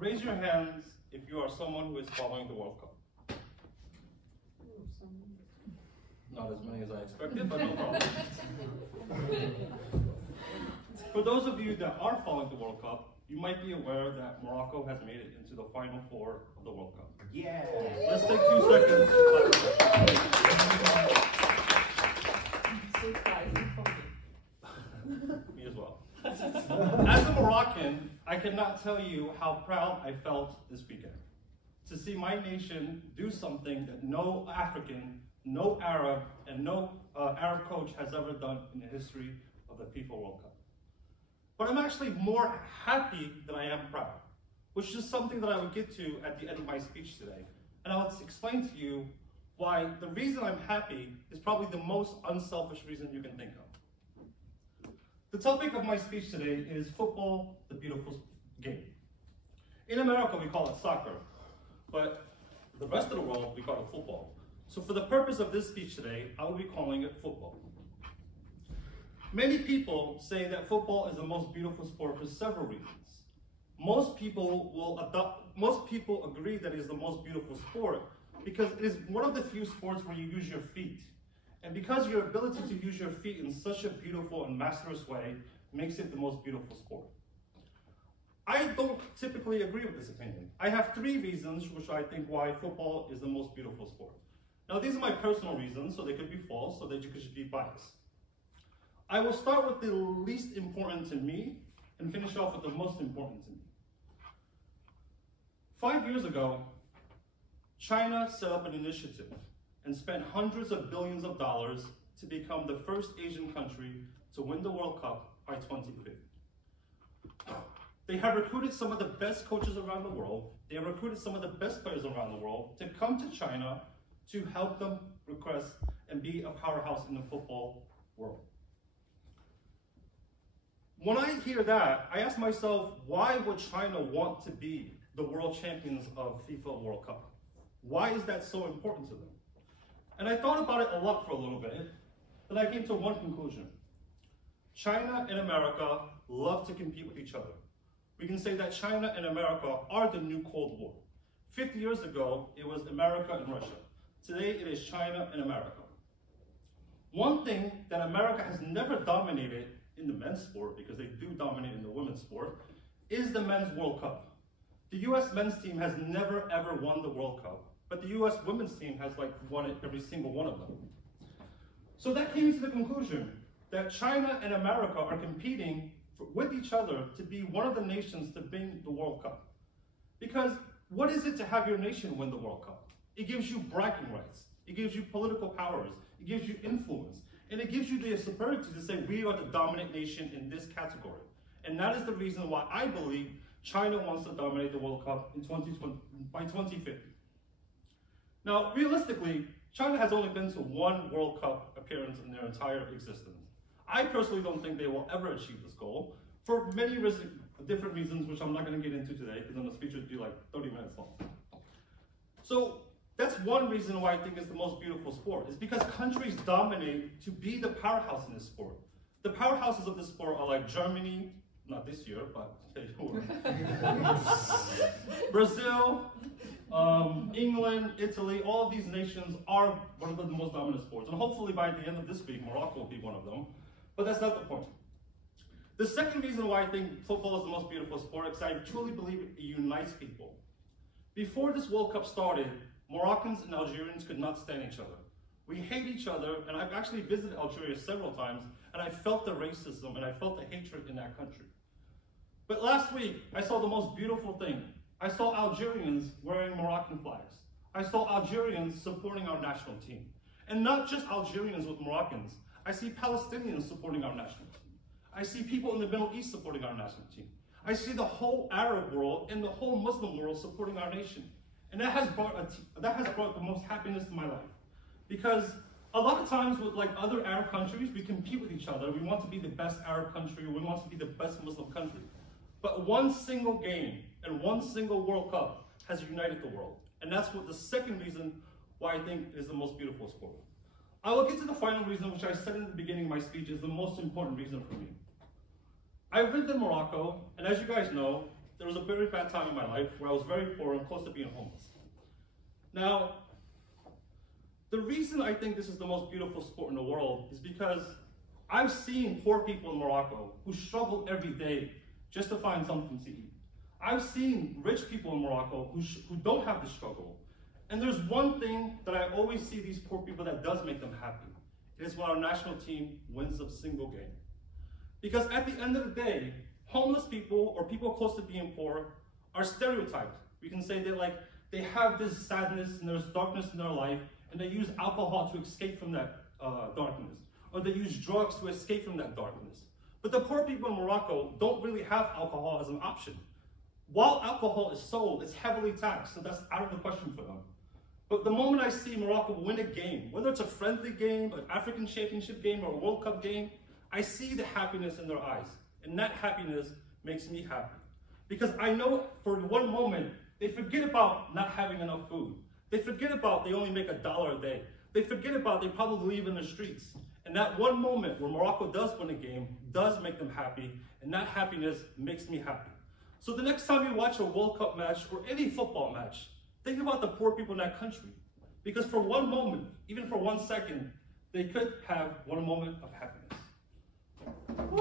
raise your hands if you are someone who is following the World Cup. Not as many as I expected, but no problem. For those of you that are following the World Cup, you might be aware that Morocco has made it into the Final Four of the World Cup. Yeah! Let's take 2 seconds. Me as well. As a Moroccan, I cannot tell you how proud I felt this weekend to see my nation do something that no African, no Arab, and no Arab coach has ever done in the history of the FIFA World Cup. But I'm actually more happy than I am proud, which is something that I will get to at the end of my speech today. And I'll explain to you why the reason I'm happy is probably the most unselfish reason you can think of. The topic of my speech today is football, the beautiful game. In America, we call it soccer, but the rest of the world, we call it football. So for the purpose of this speech today, I will be calling it football. Many people say that football is the most beautiful sport for several reasons. Most people agree that it is the most beautiful sport because it is one of the few sports where you use your feet. And because your ability to use your feet in such a beautiful and masterful way makes it the most beautiful sport. I don't typically agree with this opinion. I have 3 reasons which I think why football is the most beautiful sport. Now these are my personal reasons, so they could be false, so that you could be biased. I will start with the least important to me and finish off with the most important to me. 5 years ago, China set up an initiative and spent hundreds of billions of dollars to become the first Asian country to win the World Cup by 2050. They have recruited some of the best coaches around the world. They have recruited some of the best players around the world to come to China to help them progress and be a powerhouse in the football world. When I hear that, I ask myself, why would China want to be the world champions of FIFA World Cup? Why is that so important to them? And I thought about it a lot for a little bit, but I came to one conclusion. China and America love to compete with each other. We can say that China and America are the new Cold War. 50 years ago, it was America and Russia. Today, it is China and America. One thing that America has never dominated in the men's sport, because they do dominate in the women's sport, is the men's World Cup. The US men's team has never ever won the World Cup, but the US women's team has won it every single one of them. So that came to the conclusion that China and America are competing with each other to be one of the nations to win the World Cup. Because what is it to have your nation win the World Cup? It gives you bragging rights, it gives you political powers, it gives you influence, and it gives you the superiority to say we are the dominant nation in this category. And that is the reason why I believe China wants to dominate the World Cup in by 2050. Now, realistically, China has only been to one World Cup appearance in their entire existence. I personally don't think they will ever achieve this goal for many different reasons, which I'm not going to get into today, because then the speech would be like 30 minutes long. So that's one reason why I think it's the most beautiful sport, is because countries dominate to be the powerhouse in this sport. The powerhouses of this sport are like Germany, not this year, but Brazil, England, Italy, all of these nations are one of the most dominant sports. And hopefully by the end of this week, Morocco will be one of them. But that's not the point. The second reason why I think football is the most beautiful sport is I truly believe it unites people. Before this World Cup started, Moroccans and Algerians could not stand each other. We hate each other, and I've actually visited Algeria several times, and I felt the racism and I felt the hatred in that country. But last week, I saw the most beautiful thing. I saw Algerians wearing Moroccan flags. I saw Algerians supporting our national team. And not just Algerians with Moroccans. I see Palestinians supporting our national team. I see people in the Middle East supporting our national team. I see the whole Arab world and the whole Muslim world supporting our nation. And that has brought the most happiness to my life. Because a lot of times with other Arab countries, we compete with each other. We want to be the best Arab country, or we want to be the best Muslim country. But one single game and one single World Cup has united the world. And that's what the second reason why I think is the most beautiful sport. I will get to the final reason, which I said in the beginning of my speech is the most important reason for me. I've lived in Morocco, and as you guys know, there was a very bad time in my life where I was very poor and close to being homeless. Now, the reason I think this is the most beautiful sport in the world is because I've seen poor people in Morocco who struggle every day just to find something to eat. I've seen rich people in Morocco who don't have to struggle. And there's one thing that I always see these poor people that does make them happy. It is when our national team wins a single game. Because at the end of the day, homeless people or people close to being poor are stereotyped. We can say that they have this sadness and there's darkness in their life, and they use alcohol to escape from that darkness. Or they use drugs to escape from that darkness. But the poor people in Morocco don't really have alcohol as an option. While alcohol is sold, it's heavily taxed, so that's out of the question for them. But the moment I see Morocco win a game, whether it's a friendly game, an African championship game, or a World Cup game, I see the happiness in their eyes. And that happiness makes me happy. Because I know for one moment, they forget about not having enough food. They forget about they only make $1 a day. They forget about they probably live in the streets. And that one moment where Morocco does win a game does make them happy, and that happiness makes me happy. So the next time you watch a World Cup match or any football match, think about the poor people in that country. Because for one moment, even for 1 second, they could have one moment of happiness. Woo!